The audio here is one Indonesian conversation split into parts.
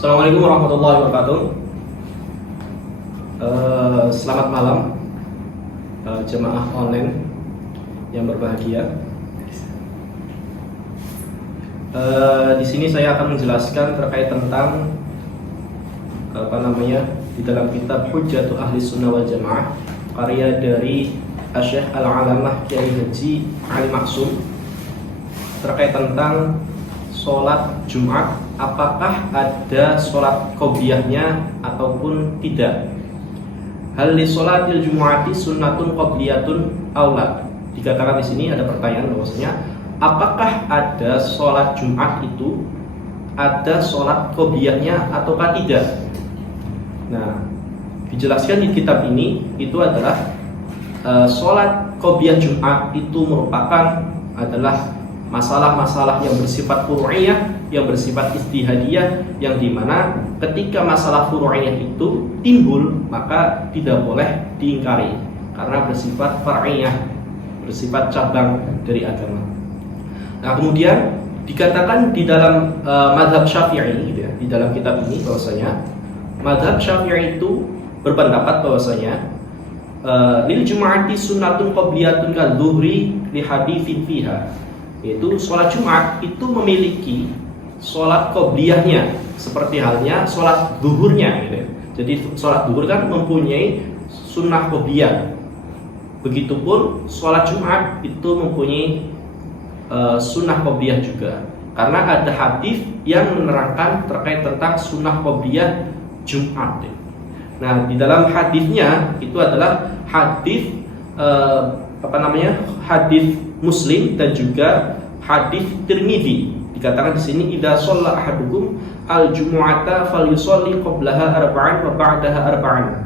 Assalamualaikum warahmatullahi wabarakatuh. Selamat malam jemaah online yang berbahagia. Di sini saya akan menjelaskan terkait tentang di dalam kitab Hujjatul Ahli Sunnah wal Jamaah karya dari Syekh Al-Alamah Kiai Haji Ali Maksum terkait tentang sholat Jumat, apakah ada sholat qobliyahnya ataupun tidak. Hal li sholatil Jumu'ati sunnatun qobliyatun aula. Dikatakan di sini ada pertanyaan bahwasanya apakah ada sholat Jumat itu ada sholat qobliyahnya ataukah tidak. Nah, dijelaskan di kitab ini itu adalah sholat qobliyah Jumat itu merupakan adalah masalah-masalah yang bersifat furu'iyah, yang bersifat istihadiyah, yang dimana ketika masalah furu'iyah itu timbul maka tidak boleh diingkari karena bersifat far'iyah, bersifat cabang dari agama. Nah, kemudian dikatakan di dalam mazhab Syafi'i gitu ya, di dalam kitab ini bahwasanya mazhab Syafi'i itu berpendapat bahwasanya lil jumu'ati sunnatun qobliyatun kadzuhri li haditsin fiha, yaitu sholat Jumat itu memiliki sholat qobliyahnya seperti halnya sholat zuhurnya gitu ya. Jadi sholat zuhur kan mempunyai sunnah qobliyah, begitupun sholat Jumat itu mempunyai sunnah qobliyah juga, karena ada hadis yang menerangkan terkait tentang sunnah qobliyah Jumat. Nah, di dalam hadisnya itu adalah hadis hadis Muslim dan juga hadis Tirmidzi. Dikatakan di sini idza shalla ahadukum al-jumu'ata falyusalli qablaha arba'an wa ba'daha arba'an.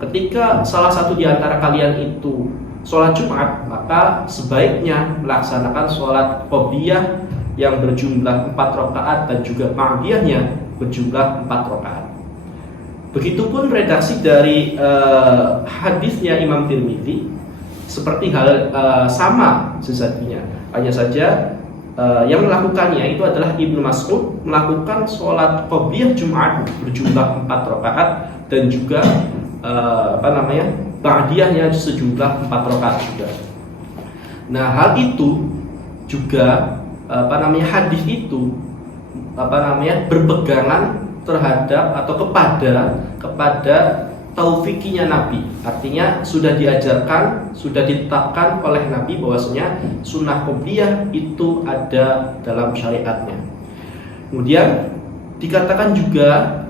Ketika salah satu di antara kalian itu sholat Jumat, maka sebaiknya melaksanakan sholat qobliyah yang berjumlah 4 rakaat dan juga ba'diyahnya berjumlah 4 rakaat. Begitupun redaksi dari hadisnya Imam Tirmidzi seperti hal sama sesatinya, hanya saja yang melakukannya itu adalah Ibnu Mas'ud melakukan sholat qobliyah Jumat berjumlah 4 rakaat dan juga ba'diyahnya sejumlah 4 rakaat juga. Nah, hal itu juga hadis itu berpegangan terhadap atau kepada taufikinya Nabi. Artinya sudah diajarkan, sudah ditetapkan oleh Nabi bahwasanya sunnah qobliyah itu ada dalam syariatnya. Kemudian dikatakan juga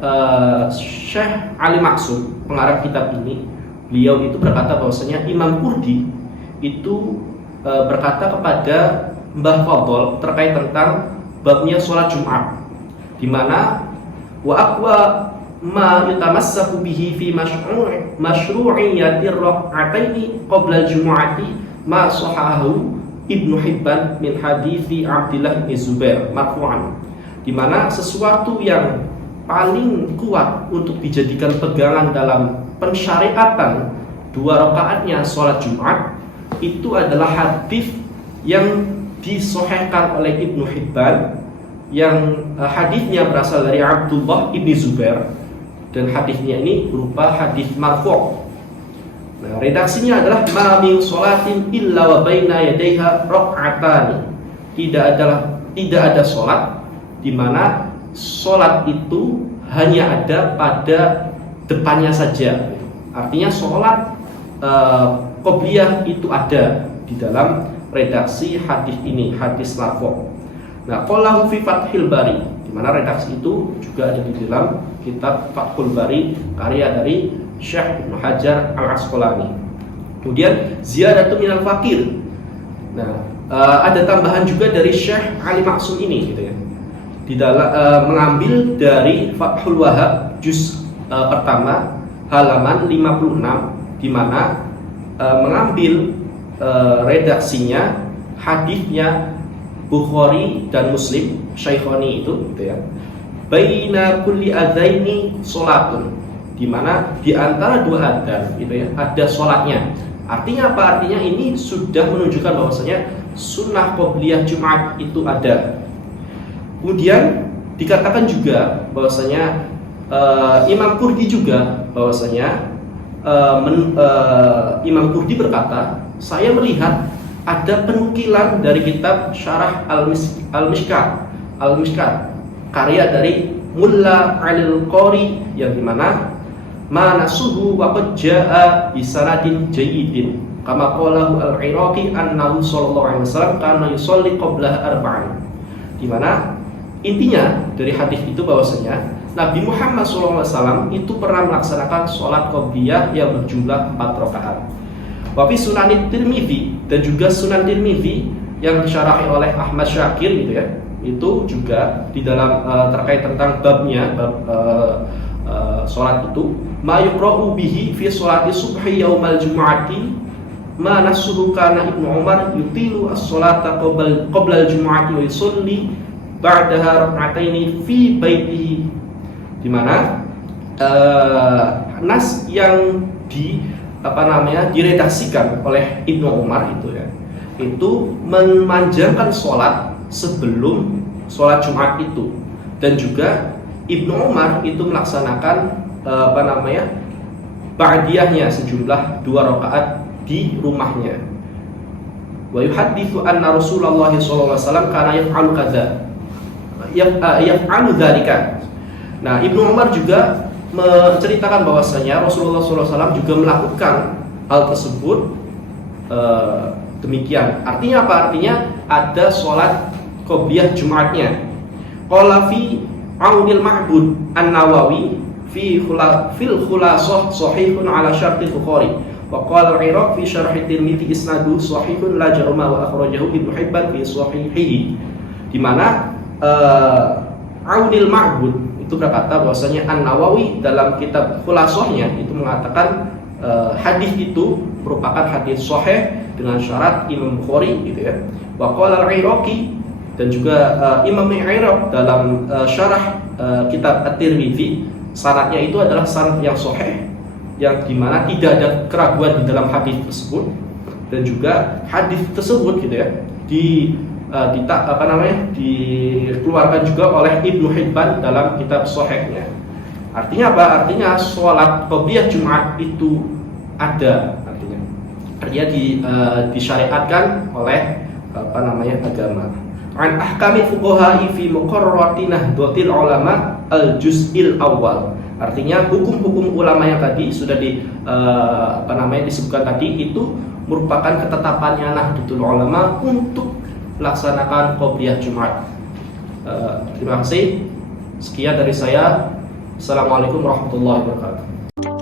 Syekh Ali Maksum, pengarang kitab ini, beliau itu berkata bahwasanya Imam Qurdi itu berkata kepada Mbah Fadl terkait tentang babnya sholat Jumat, di mana wa aqwa ma yutamassaku bihi fi masyru'iyyati rak'ataini qabla al-jumu'ati ma sahahahu Ibnu Hibban min hadithi Abdullah bin Zubair marfu'an, di mana sesuatu yang paling kuat untuk dijadikan pegangan dalam pensyariatan 2 rakaatnya sholat Jumat itu adalah hadis yang disahihkan oleh Ibnu Hibban, yang hadisnya berasal dari Abdullah bin Zubair, dan hadisnya ini berupa hadis marfu'. Nah, redaksinya adalah ma min sholatin illa wa baina yadayha rak'atan. Tidak ada sholat di mana sholat itu hanya ada pada depannya saja. Artinya sholat qobliyah itu ada di dalam redaksi hadis ini, hadis marfu'. Nah, qalahu fi Fathul Bari, di mana redaksi itu juga ada di dalam kitab Fathul Bari karya dari Syekh Ibnu Hajar Al-Asqalani. Kemudian ziyadatu minal fakir. Nah, ada tambahan juga dari Syekh Ali Maksum ini gitu ya. Di dalam mengambil dari Fathul Wahhab juz pertama halaman 56, di mana mengambil redaksinya hadisnya Bukhari dan Muslim, Syaikhoni itu gitu ya. Baina kulli adzaini sholatun, di mana di antara 2 adzan gitu ya ada sholatnya. Artinya apa? Artinya ini sudah menunjukkan bahwasanya sunnah qobliyah Jumat itu ada. Kemudian dikatakan juga bahwasanya Imam Qurdi juga bahwasanya Imam Qurdi berkata, saya melihat ada penukilan dari kitab Syarah Al-Mishkat karya dari Mulla Al-Qari yang dimana manasuhu wa qad jaa bi sanadin jayyidin kama qalahu Al-Iraqi annahu sallallahu alaihi wasallam kana yusalli qabla arba'in. Di mana intinya dari hadis itu bahwasanya Nabi Muhammad SAW itu pernah melaksanakan sholat qobliyah yang berjumlah 4 rakaat. Wa fi Sunan Tirmidzi, dan juga Sunan Tirmidzi yang disyarahi oleh Ahmad Syakir gitu ya. Itu juga di dalam terkait tentang babnya, bab sholat itu, ma yuqra'u bihi fi sholati subhi yaumal jumu'ati ma nasuhu kana Ibnu Umar yutilu as-sholata qabla al-jumu'ati wa yusalli ba'daha rak'ataini fi baitihi. Di mana nas yang diredaksikan oleh Ibnu Umar itu ya, itu memanjangkan sholat sebelum sholat Jumat itu, dan juga Ibnu Umar itu melaksanakan ba'diyahnya sejumlah 2 rakaat di rumahnya. Wa yuhadditsu anna Rasulullah sallallahu alaihi wasallam kana yaf'alu kadza yaf'alu dzalika. Nah, Ibnu Umar juga menceritakan bahwasanya Rasulullah SAW juga melakukan hal tersebut demikian. Artinya apa? Artinya ada sholat qobliyah Jumatnya. Qala fi Aunil Ma'bud An-Nawawi fil khulasah sahihun ala syartil Bukhari. Wa qala Al-Iraq fi syarh Tirmidzi isnadu sahihun la jarma wa akhrajahu Ibnu Hibban fi sahihihi. Di mana Aunil Ma'bud itu berkata bahwasanya An-Nawawi dalam kitab Khulasahnya itu mengatakan hadis itu merupakan hadis sahih dengan syarat Imam Bukhari gitu ya. Wa qala Al-Iraqi, dan juga Imam Al-Iraq dalam syarah kitab At-Tirmidzi, syaratnya itu adalah syarat yang sahih, yang dimana tidak ada keraguan di dalam hadis tersebut, dan juga hadis tersebut gitu ya dikeluarkan juga oleh Ibnu Hibban dalam kitab Sahihnya. Artinya apa? Artinya sholat qobliyah Jumat itu ada, artinya disyariatkan oleh agama. An ahkami fuqaha'i fi muqarrarati nahdlatil ulama al-juz'il awal. Artinya hukum-hukum ulama yang tadi sudah disebutkan tadi itu merupakan ketetapannya Nahdlatul Ulama untuk melaksanakan qobliyah Jumat. Terima kasih. Sekian dari saya. Assalamualaikum warahmatullahi wabarakatuh.